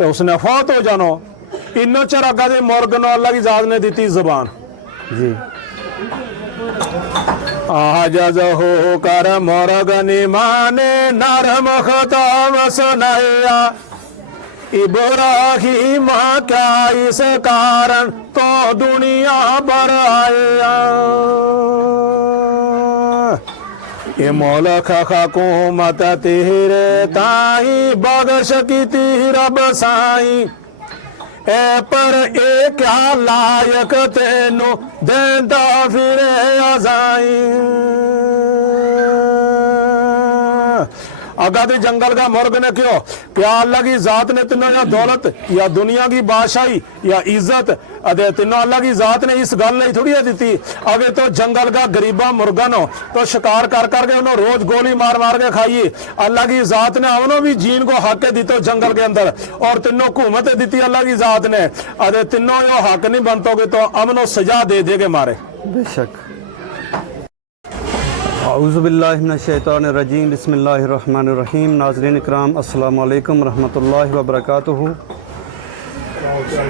तो उसने फौत हो जानो। इन्नो चर अगा दे मुर्ग नो अल्लाह की जात ने दी जबान जी। आजज हो कर मुर्ग निमाने नरम खताम सुनाया इब्राहिम क्या इस कारण तो दुनिया पर आया। ये मौलख हुकूमत तेरे ताही बगश की रब साई ए पर ए क्या लायक तेनू देंदा फिरे अजाई। अगा दे जंगल का मुर्ग ने क्यों क्या अल्लाह की जात ने तीनों या दौलत या दुनिया की बादशाही या इज्जत अदे तीनों अल्लाह की जात ने इस गल नहीं थोड़ी दी। अगे तो जंगल का गरीबा मुर्गन हो तो शिकार कर करके उन्होंने रोज गोली मार मार के खाइए। अल्लाह की जात ने उन्होंने भी जीन को हक दी तो जंगल के अंदर और तीनों हुकूमत दी अल्लाह की जात ने। अरे तीनों यो हक नहीं बनतोगे तो अमनो सजा दे देगे मारे बेशक। औज़ुबिल्लाहिमिनश्शैतानिर्रजीम बिस्मिल्लाहिर्रहमानिर्रहीम। नाज़रीन इकराम अस्सलाम वालेकुम रहमतुल्लाहि व बरकातुहू।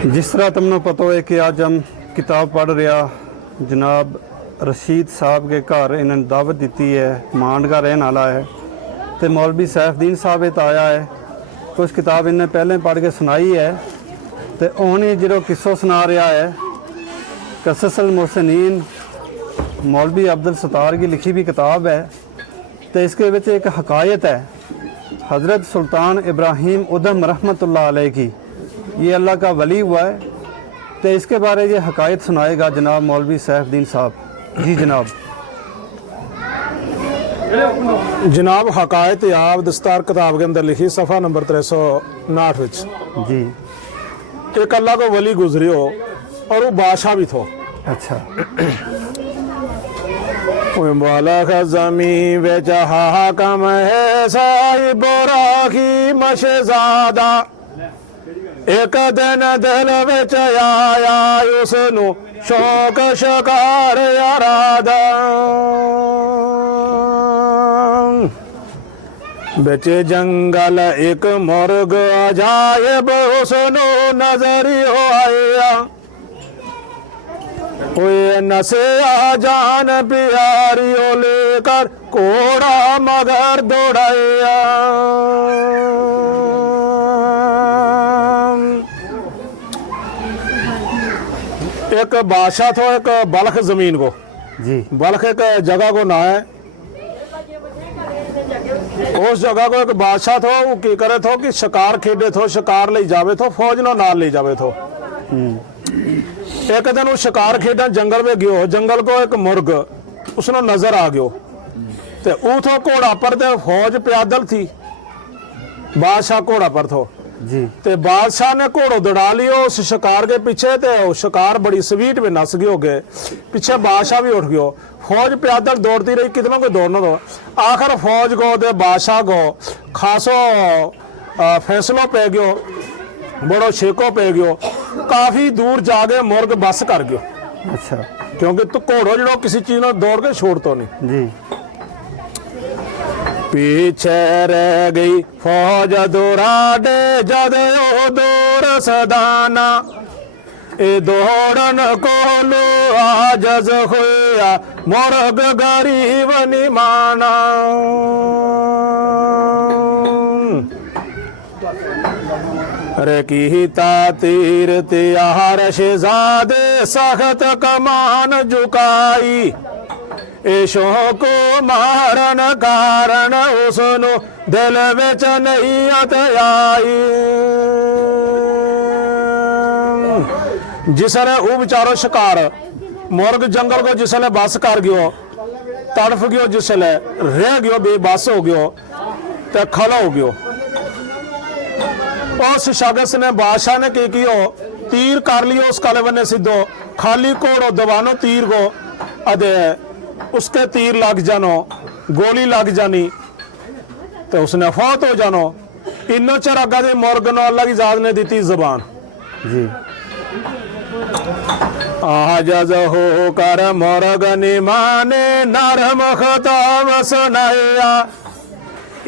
जिस तरह तुमने पता है कि आज हम किताब पढ़ रहा जनाब रशीद साहब के घर इन्होंने दावत दी है, मांड का रहने वाला है तो मौलवी सैफुद्दीन साहब इत आया है। कुछ किताब इन्हें पहले पढ़ के सुनाई है तो उन्हें जो किस्सों सुना रहा है कससल मोहसिनीन मौलवी अब्दुल सत्तार की लिखी भी किताब है। तो इसके विच एक हकायत है हज़रत सुल्तान इब्राहीम उदम रहमतुल्लाह अलैह की। ये अल्लाह का वली हुआ है तो इसके बारे ये हकायत सुनाएगा जनाब मौलवी सैफुद्दीन साहब। जी जनाब। जनाब हकायत याब दस्तार किताब के अंदर लिखी सफ़ा नंबर 359 जी। एक अल्लाह को वली गुजरे हो और वो बादशाह भी थो। अच्छा। मौलख जमी बेच हाकम है साहिब इब्राहीम शहज़ादा एक दिन दिल विच आया उसनू शौक शिकार इरादा। बिच जंगल एक मुर्ग अजायब उसनू नजर आया। नसिया जान प्यारी लेकर कोड़ा मगर दौड़ाया। एक बादशाह थो एक बल्ख जमीन को जी। बल्ख एक जगह को ना है। उस जगह को एक बादशाह थो वो की करे थो कि शिकार खेडे थो शिकार ले जावे थो फौज नो नाल ले जावे थो। एक दिन वो शिकार खेडन जंगल में गयो। जंगल को एक मुर्ग उसनो नजर आ गयो ते उथो घोड़ा पर ते फौज पैदल थी बादशाह घोड़ा पर थो जी। ते बादशाह ने घोड़ो दौड़ा लियो उस शिकार के पीछे ते वो शिकार बड़ी स्वीट में नस गयो गए पीछे बादशाह भी उठ गयो। फौज पैदल दौड़ती रही कितनों को दौड़ना दो। आखिर फौज को ते बादशाह को खासो फैसलो पे गयो बड़ो छेको पे गयो। काफी दूर जाके मुर्ग बस कर गयो। अच्छा। क्योंकि तू घोड़ो जो किसी चीज में दौड़ के छोड़ तो नहीं जी। पीछे रह गई फौज दौड़ाडे जद ओ दौड़ सदाना ए दौड़न कोलू आजज होया मुर्ग गरीब निमाना। अरे की तीर त्यार शहजादे सख्त कमान झुकाई ऐशो को मारन कारण उसनो दिल विच नईयत आई। जिसने वो बेचारो शिकार मुर्ग जंगल को जिसने बस कर गयो तड़फ गयो जिसले रह गयो बेबस हो गयो ते खला हो गयो। उस शख्स ने बादशाह ने की कियो तीर कर लियो उस काले बने सिद्धो खाली घोड़ो दबानो तीर को अदे उसके तीर लग जानो गोली लग जानी तो उसने फौत हो जानो। इन्नो चर अगा दे मुर्ग नो अल्लाह की जात ने दी जबान जी। आजज हो कर मुर्ग निमाने नरम खताम सुनाया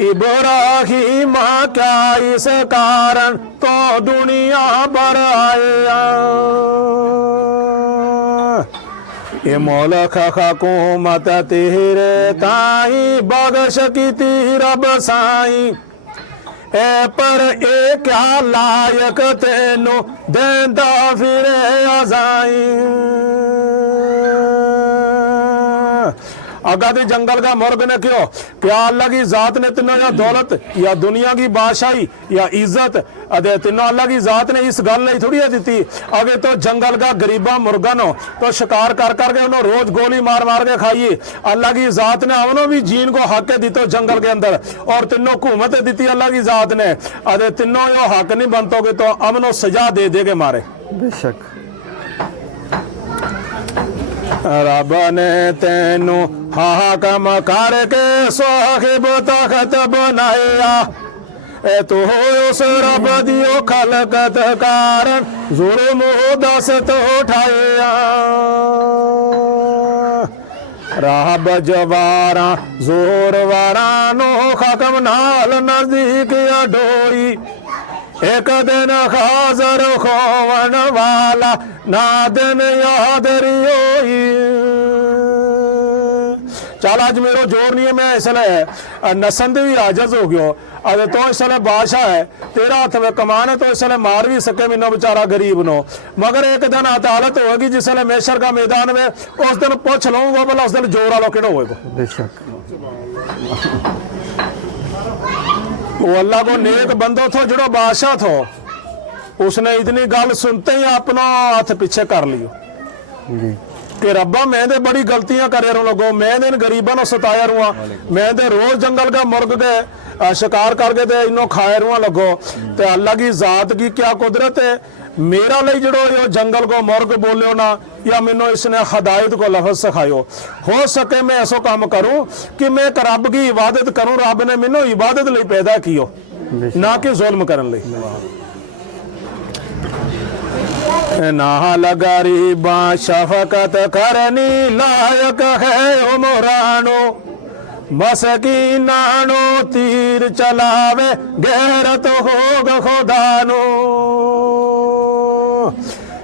इब्राहीम क्या इस कारण तो दुनिया पर आया। ये मौलख हुकूमत तेरे ताई बख्श की रब साई। ए पर ए क्या लायक तेनू देंदा फिरे अजाई। अगाधी जंगल का मुर्ग ने क्यों क्या अल्लाह की जात ने तीनों या दौलत या दुनिया की बादशाही या इज्जत अदे तीनों अल्लाह की जात ने इस गल नहीं थोड़ी दी। अगे तो जंगल का गरीबा मुर्गा नो तो शिकार कर करके उन्होंने रोज गोली मार मार के खाइए। अल्लाह की जात ने अमनो भी जीन को हक दी तो जंगल के अंदर और तीनों हुकूमत दी अल्लाह की जात ने। अरे तीनों यो हक नहीं बनतोगे तो अमनो सजा दे दे के मारे। बेशक रब ने तेनू हाकम करके साहिब तख्त बनाया। ए तो उस रब दियो खलकत कारण जुल्म दस्त उठाया। रब जवारा जोर वारा नो हकम नाल नजदीक डोरी। एक दिन हाजर खोवन वाला ना दिन याद रियोई। चल आज मेरो जोर नहीं है, मैं इसलिए नसन भी आजज हो गयो। अरे तो इसलिए बादशाह है तेरा हाथ में कमान है तो इसलिए मार भी सके मिनो बेचारा गरीब नो। मगर एक दिन अदालत होगी जिसले मेशर का मैदान में उस दिन पूछ लूंगा बोला उस दिन जोर वालों केड़ो होएगा। बेशक वो अल्लाह को नेक बंदो थो जो बादशाह थो उसने इतनी गल सुनते ही अपना हाथ पीछे कर लियो जी कि रब्बा मैं दे बड़ी गलतियां करे रू लोगो। मैं दिन गरीबों को सताया रुआ। मैं दे रोज जंगल का मुर्ग के शिकार करके दे इनो खाए रुआ लगो। ते अल्लाह की जात की क्या कुदरत है मेरा ਲਈ जड़ो यो जंगल को मुर्ग बोलियो ना या मैंने इसने हदायत को लफ्ज सिखायो। हो सके मैं ऐसा काम करूं कि मैं एक रब की इबादत करूं। रब ने मैंने इबादत लिए पैदा कियो ना कि जुल्म करने लिए। ना गरीबा शफकत करनी लायक है उमरानो। मसकीनानो तीर चलावे गैरत होग खुदानो।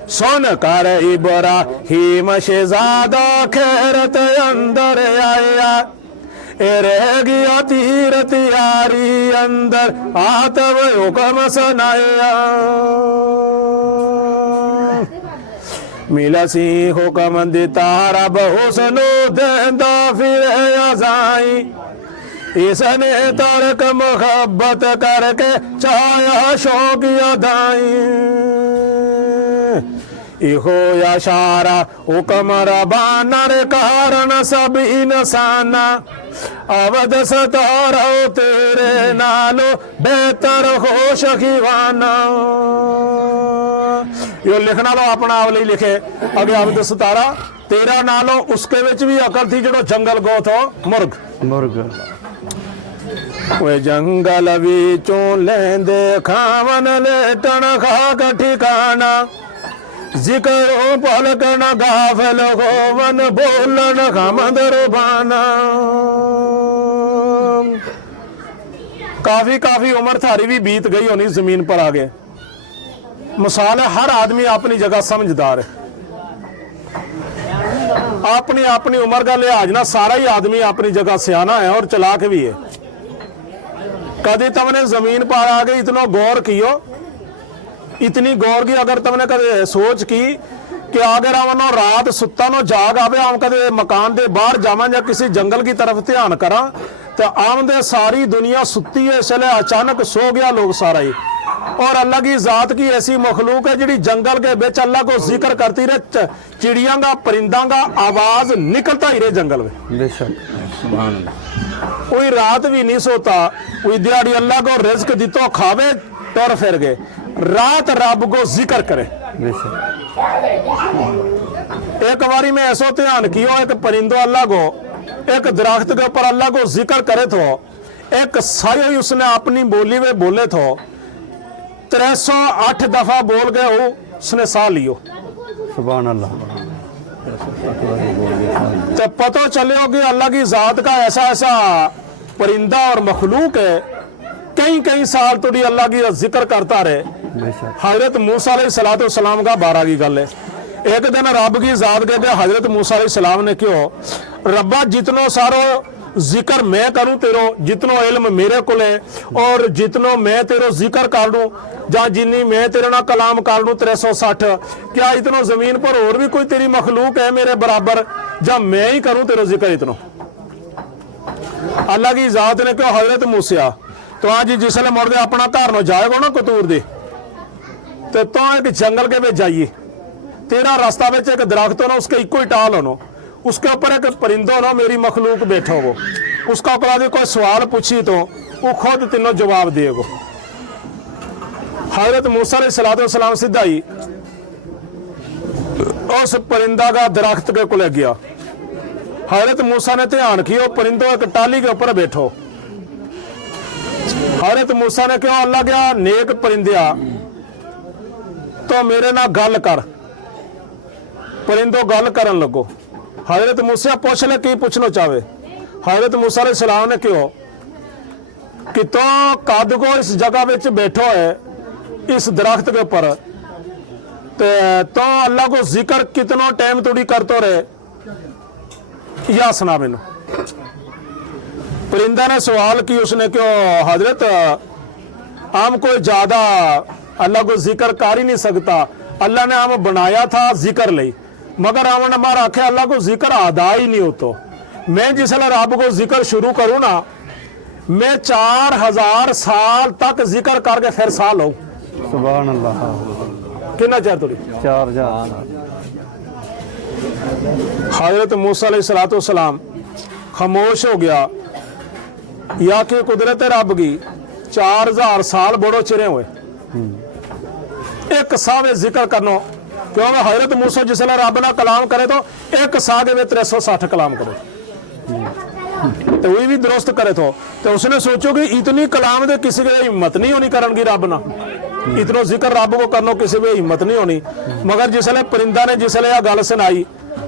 सुन कर इब्राहीम शहजादा खैरत अंदर आया। रह गया तीर तियारी अंदर आतव हुक्म सुनाया। मिला सी हुक्म दिता रब हुस्नो देंदा फिर अजाई। इसने तर्क मोहब्बत करके चाया शौक अदाई। इहो याशारा हुक्म रबानर कारण सब इंसाना। अवध सतारो तेरे नालो बेहतर हो शकीवाना। यो लिखना लो अपना आवली लिखे अगे अवध सतारा तेरा नालो उसके विच भी अकल थी जो जंगल गो थो मुर्ग मुर्ग। वे जंगल विचों लेंदे खावन लेटन खाक ठिकाना। जिक्रो पलकन गाफल होवन बोलन खमदर बाना। काफी उम्र थारी भी बीत गई होनी जमीन पर आ गए। मिसाल है हर आदमी अपनी जगह समझदार है। अपनी अपनी उम्र का लिहाज ना सारा ही आदमी अपनी जगह सियाना है और चलाक भी है। कभी तुमने जमीन पर आके इतना गौर कियो इतनी गौर की अगर तुमने कदे सोच की कि अगर हम रात सुत्ता नो जाग आवे हम कदे मकान दे बाहर जावा या किसी जंगल की तरफ ध्यान करा तो आमदे सारी दुनिया सुत्ती है इसलिए अचानक सो गया लोग सारा ही। और अल्लाह की जात की ऐसी मखलूक है जी जंगल के बिच अल्लाह को जिक्र करती रहे। चिड़िया का परिंदा का आवाज निकलता ही रहे जंगल में। बेशक कोई रात भी नहीं सोता कोई दिहाड़ी अल्लाह को रिज्क दितो खावे टुर फिर गए रात रब को जिक्र करे। एक बारी में ऐसा ध्यान किया एक परिंदो अल्लाह को एक दरख्त के ऊपर अल्लाह को जिक्र करे तो एक सारी उसने अपनी बोली में बोले तो 308 दफा बोल गए हो उसने साह लियो। सुभान अल्लाह। तो पता चले कि अल्लाह की जात का ऐसा ऐसा परिंदा और मखलूक है कई कई साल तो अल्लाह की जिक्र करता रहे बेशक हजरत मूसा अलैहिस्सलाम का 12 की गल है। एक दिन रब की जात कहते हजरत मूसा अलैहिस्सलाम ने क्यों रब्बा जितनो सारो जिक्र मैं करूं तेरो, जितनो इल्म मेरे को है और जितनो मैं तेरो जिक्र कर लूं या जिन्नी मैं तेरे ना कलाम कर लूं 360, क्या इतनो जमीन पर और भी कोई तेरी मखलूक है मेरे बराबर, या मैं ही करूं तेरो जिक्र इतनो। अल्लाह की जात ने क्यों हजरत मूसा तो आज जिसले मुड़ के अपना घर न जाएगा ना कतूर दे तो एक जंगल के में जाइए, तेरा रास्ता में एक दरख्त हो ना, उसके इको ही टाल हो ना, उसके ऊपर एक परिंदो ना मेरी मखलूक बैठो वो, उसका ऊपर कोई सवाल पूछी तो वो खुद तीनों जवाब देगो। हजरत मूसा अलैहिस्सलाम सीधा ही उस परिंदा का दरख्त के कुले गया। हजरत मूसा ने ध्यान किया परिंदो एक टाली के ऊपर बैठो। हजरत मूसा ने क्यों अल्लाह गया नेक परिंदिया तो मेरे ना गल कर, परिंदो गल करन लगो। हजरत मूसा पूछ ले की पूछना चाहे। हजरत मूसा अलैहिस्सलाम ने क्यों कि तो कद को इस जगह में बैठो है इस दरख्त के ऊपर तो अल्लाह को जिक्र कितना टाइम थोड़ी करते रहे या सुना मैनू। परिंदा ने सवाल की उसने क्यों हजरत हम कोई ज्यादा अल्लाह को जिक्र कर ही नहीं सकता, अल्लाह ने हम बनाया था जिक्र ले, मगर हमने हमारा आख्या अल्लाह को जिक्र आदा ही नहीं होता। मैं जिसले रब को जिक्र शुरू करूं ना मैं 4000 साल तक जिक्र करके फिर साल लूं। सुभान अल्लाह। कितना चेर थोड़ी 4000। हजरत मूसा अलैहिस्सलाम खामोश हो गया या कि कुदरत रब की 4000 साल बड़ो चिरे हुए एक साह में जिक्र करनो, क्योंकि हजरत मूसा जिसले रब ना कलाम करे तो एक साह के 360 कलाम करे तो वही भी दुरुस्त करे तो उसने सोचो कि इतनी कलाम दे किसी की हिम्मत नहीं होनी करन की रब ना, इतना जिक्र रब को करनो किसी में हिम्मत नहीं होनी। मगर जिसले परिंदा ने जिसले यह गल सुनाई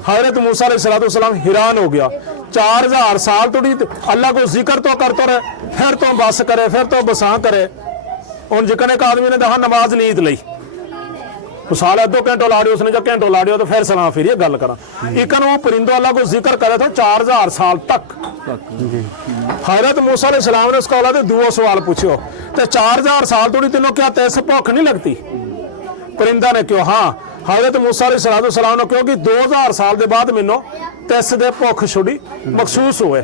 हजरत मूसा अलैहिस्सलाम हैरान हो गया। 4000 साल थोड़ी अल्लाह को जिक्र तो करते रहे, फिर तो बस करे, फिर तो बसा करे। उन जिकने एक आदमी ने कहा नमाज नींद ली साल 2 घंटों लाड़ियो, उसने जब घंटों लाड़ियो तो फिर सलाम फिर गल करा। इकन वो परिंदो अल्लाह को जिक्र करे तो 4000 साल तक। हजरत मूसा अलैहिस्सलाम ने उसका औलाद दो सवाल पूछो तो 4000 साल थोड़ी तेनों क्या तैस भुख नहीं लगती? परिंदा ने क्यों हाँ हजरत मूसा अलैहिस्सलाम ने क्यों कि 2000 साल के बाद मैनू तैस दे भुख छुड़ी महसूस हुए,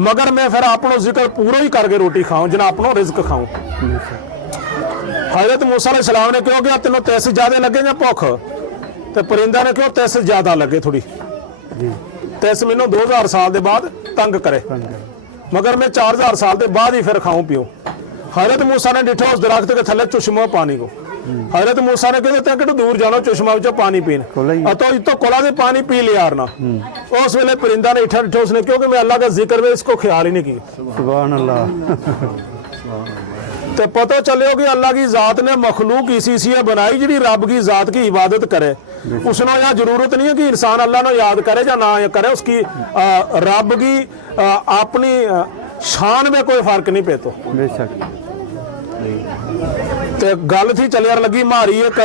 मगर मैं फिर अपनो जिक्र पूरा ही करके रोटी खाऊं जना अपनो रिज्क खाऊं। हजरत मूसा अलैहिस्सलाम ने क्यों कि तेनों तैस ज्यादा लगे या भुख, तो परिंदा ने क्यों तैस ज्यादा लगे थोड़ी, तैस मैनू 2000 साल के बाद तंग करे, मगर मैं 4000 साल के बाद ही फिर खाऊं पीऊं। हजरत मूसा ने डिठो उस दरख्त के थले चुश्मा पानी को। हजरत मूसा ने कहते कि दूर जानो चुश्मा विचों पानी पीन तो इतो कोला से पानी पी लिया यार ना। उस वेले परिंदा ने इठा डिठो उसने क्योंकि मैं अल्लाह का जिक्र में इसको ख्याल ही नहीं किया। सुभान अल्लाह। तो पता चले कि अल्लाह की जात ने मखलूक इसी बनाई जी रब की जात की इबादत करे। उसने यह जरूरत नहीं है कि इंसान अल्लाह ने याद करे या ना करे, उसकी रब की अपनी शान में कोई फर्क नहीं पे। तो बेशक गल थी चलिया लगी मारी एक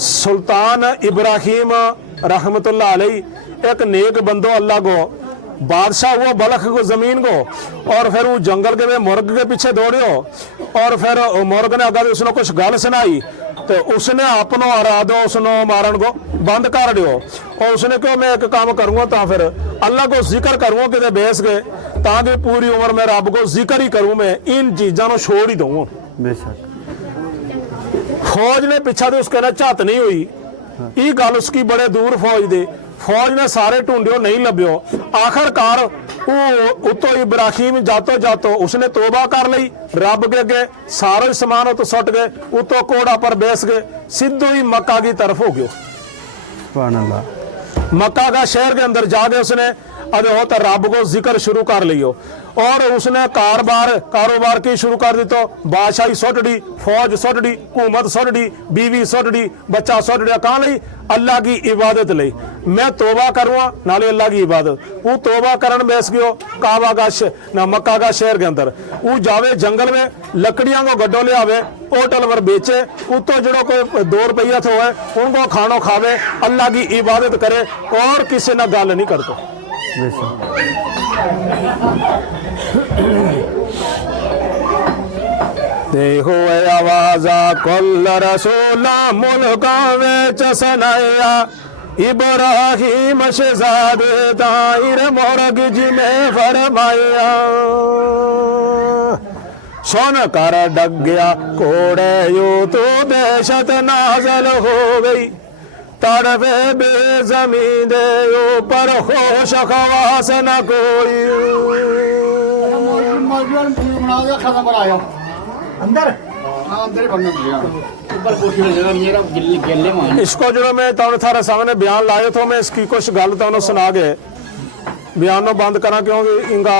सुल्तान इब्राहिम रहमतुल्लाह अलैहि एक नेक बंदो अल्लाह को बादशाह हुआ बलख को जमीन को, और फिर वो जंगल के में मुर्ग के पीछे दौड़ियो और फिर मुर्ग ने अगर उसने कुछ गल सुनाई तो उसने अपनो अरादो उसनो मारन को बंद कर दियो। और उसने क्यों मैं एक काम करूंगा तो फिर अल्लाह को जिक्र करूंगा कि बेस गए ताकि पूरी उम्र में रब को जिक्र ही करूं, मैं इन चीजों को छोड़ ही दूंगा। बेशक फौज ने पीछा तो उसके ना झत नहीं हुई, ये गल उसकी बड़े दूर फौज दे, फौज ने सारे ढूंढियो नहीं लभ्यो। आखिरकार उतो इब्राहिम जातो जातो उसने तोबा कर ली रब के अगे, सारे समान तो सुट गए, उतो कोड़ा पर बैस गए, सीधो ही मक्का की तरफ हो गयो। सुभान अल्लाह। मक्का का शहर के अंदर जाके उसने अरे हो तो रब को जिक्र शुरू कर लियो। और उसने कारोबार की शुरू कर दी। तो बादशाही सुट दी, फौज सुट दी, हुकूमत सुट दी, बीवी सुट दी, बच्चा सुट दिया। कहाँ लई? अल्लाह की इबादत लई। मैं तोबा करूँगा नाले अल्लाह की इबादत। वो तोबा करन बैस गयो काबा का ना मक्का का शहर के अंदर। वो जावे जंगल में लकड़ियां को गड्ढो ले आवे, होटल पर बेचे, उतो जड़ो कोई 2 रुपया तो है उनको खानो खावे, अल्लाह की इबादत करे और किसी ना गल नहीं करतो। देखो आवाजा कुल रसूला मुल्का विच सनाया, इब्राहिम शहजादे ताहिर मोरग जी में फरमाया। सुन कर डग गया कोड़े यू तो दहशत नाजल हो गई, तड़वे बेजमी दे ऊपर होश खवास न कोई। अंदर इसको जो मैं तुम थारे सामने बयान लाए तो मैं इसकी कुछ गल तुम सुना के बयान बंद करा, क्योंकि इनका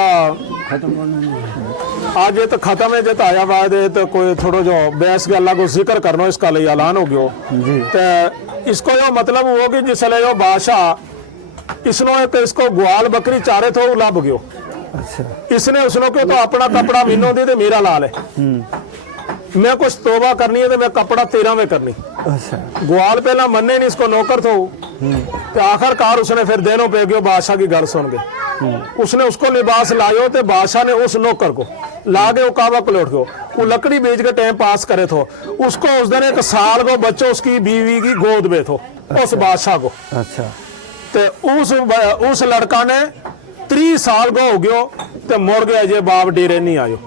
आज ये तो खत्म है जब आया बाद तो कोई थोड़ा जो बहस गल्ला को जिक्र करना इसका लिए ऐलान हो गयो। तो इसको यो मतलब हो कि जिसले यो बादशाह इसनो एक इसको ग्वाल बकरी चारे तो लभ गयो। अच्छा। इसने उसनो क्यों तो अपना कपड़ा मीनो दे ते मेरा लाल है, मैं कुछ तोबा करनी है तो मैं कपड़ा तेरा में करनी। अच्छा। ग्वाल पहला मन्ने नहीं, इसको नौकर थो तो आखिरकार उसने फिर देनों पे गयो बादशाह की गल सुन के। उसने उसको लिबास लायो तो बादशाह ने उस नौकर को ला के काबा को लौट गयो। वो लकड़ी बेच के टाइम पास करे थो। उसको उस दिन 1 साल को बच्चों उसकी बीवी की गोद में थो। अच्छा। उस बादशाह को। अच्छा। तो उस लड़का ने 30 साल को हो गयो तो मुड़ गया जे बाप डेरे नहीं आयो।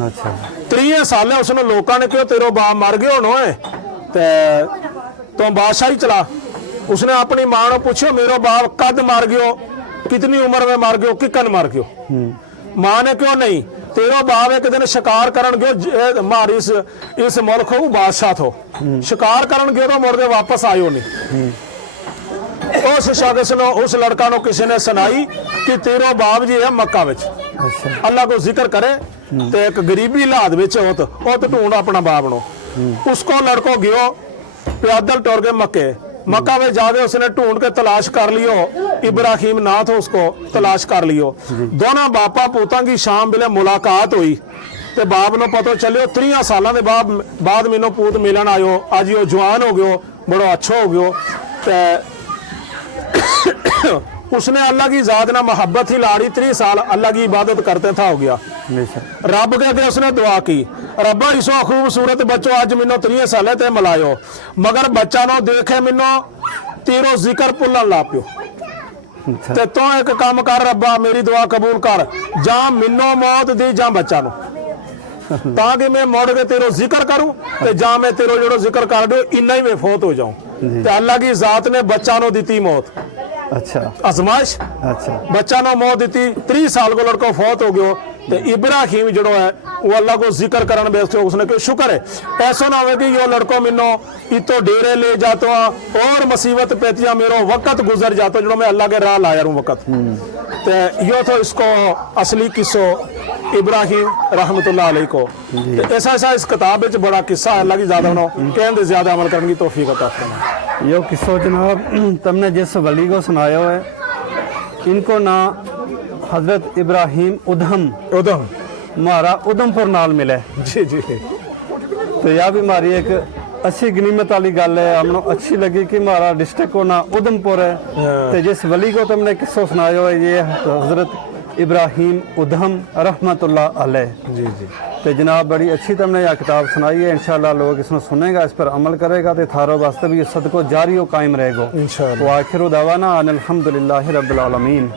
अच्छा। 30 साल उसने लोगों ने क्यों तेरो बाप मर गयो होनो तो बादशाही चला। उसने अपनी मां ने पूछो मेरो बाप कद मर गयो, कितनी उम्र में मर गयो, किकन मर गयो। मां ने क्यों नहीं, तेरो बाप एक दिन शिकार करन गयो, हमारी इस मुल्क को बादशाह थो, शिकार करन गयो तो मुड़ के वापस आयो नहीं। उस शख्स ने उस लड़का ने किसी ने सुनाई कि तेरो बाप जी है मक्का विच। अच्छा। अल्लाह को जिक्र करे तो एक गरीबी हालात विच उत ढूंढ अपना बाप नो। उसको लड़को गयो पैदल टुर के मक्का में जाके उसने ढूंढ के तलाश कर लियो, इब्राहिम ना तो उसको तलाश कर लियो। दोनों बापा पूतां की शाम बिले मुलाकात हुई ते बाप नो पता चलियो 30 सालों के बाद मैनू पूत मिलन आयो। अज वो जवान हो गयो, बड़ो अच्छा हो गयो। उसने अल्लाह की जात ना मोहब्बत ही लाड़ी 30 साल अल्लाह की इबादत करते था हो गया। रब के अगे उसने दुआ की, रब्बा इसो खूबसूरत बच्चो अज मैनू 30 साल ते मिलायो, मगर बच्चा नो देखे मैनू तेरो जिक्र भुलन ला पियो। ते तो एक काम कर रब्बा मेरी दुआ कबूल कर, जा मैनू मौत दी जा बच्चा नो, ताकि मैं मुड़ के तेरो जिक्र करूं ते जा मैं तेरो जो जिक्र कर दो इन्ना ही मैं फौत हो जाऊं। ते अल्लाह की जात ने बच्चा नो दी मौत। अच्छा। आजमाइश। अच्छा। बच्चा नो मौत दी, 30 साल को लड़को फौत हो गयो। तो इब्राहिम जड़ो है वो अल्लाह को जिक्र करन बेस उसने कहा शुक्र है ऐसा ना हो कि यो लड़को मिनो इतो डेरे ले जातो और मुसीबत पेतिया मेरो वक्त गुजर जातो जो मैं अल्लाह के राह लाया हूँ वक्त। तो यो तो इसको असली किस्सो इब्राहिम रहमतुल्लाह अलैह को। ऐसा ऐसा इस किताब में बड़ा किस्सा है, अल्लाह की ज्यादा कहते ज्यादा अमल करने की तौफीक अता फरमाए। यो किस्सो जनाब तुमने जिस वली को सुनाया है इनको ना हजरत इब्राहिम उधम हमारा उधमपुर नाल मिले। जी जी। तो यह भी हमारी एक अच्छी गनीमत वाली गल है, हमने अच्छी लगी कि हमारा डिस्ट्रिक्ट को ना उधमपुर है। तो जिस वली को तुमने किस्सो सुनाया है ये हजरत इब्राहिम उधम रहमतुल्लाह अलैह। जी जी। तो जनाब बड़ी अच्छी तुमने यह किताब सुनाई है, इंशाअल्लाह लोग इसमें सुनेगा, इस पर अमल करेगा तो थारो वास्ते भी सदको जारी कायम रहेगा। इंशाअल्लाह। व आखिर दावाना अनिल हम्दुलिल्लाहि रब्बिल आलमीन।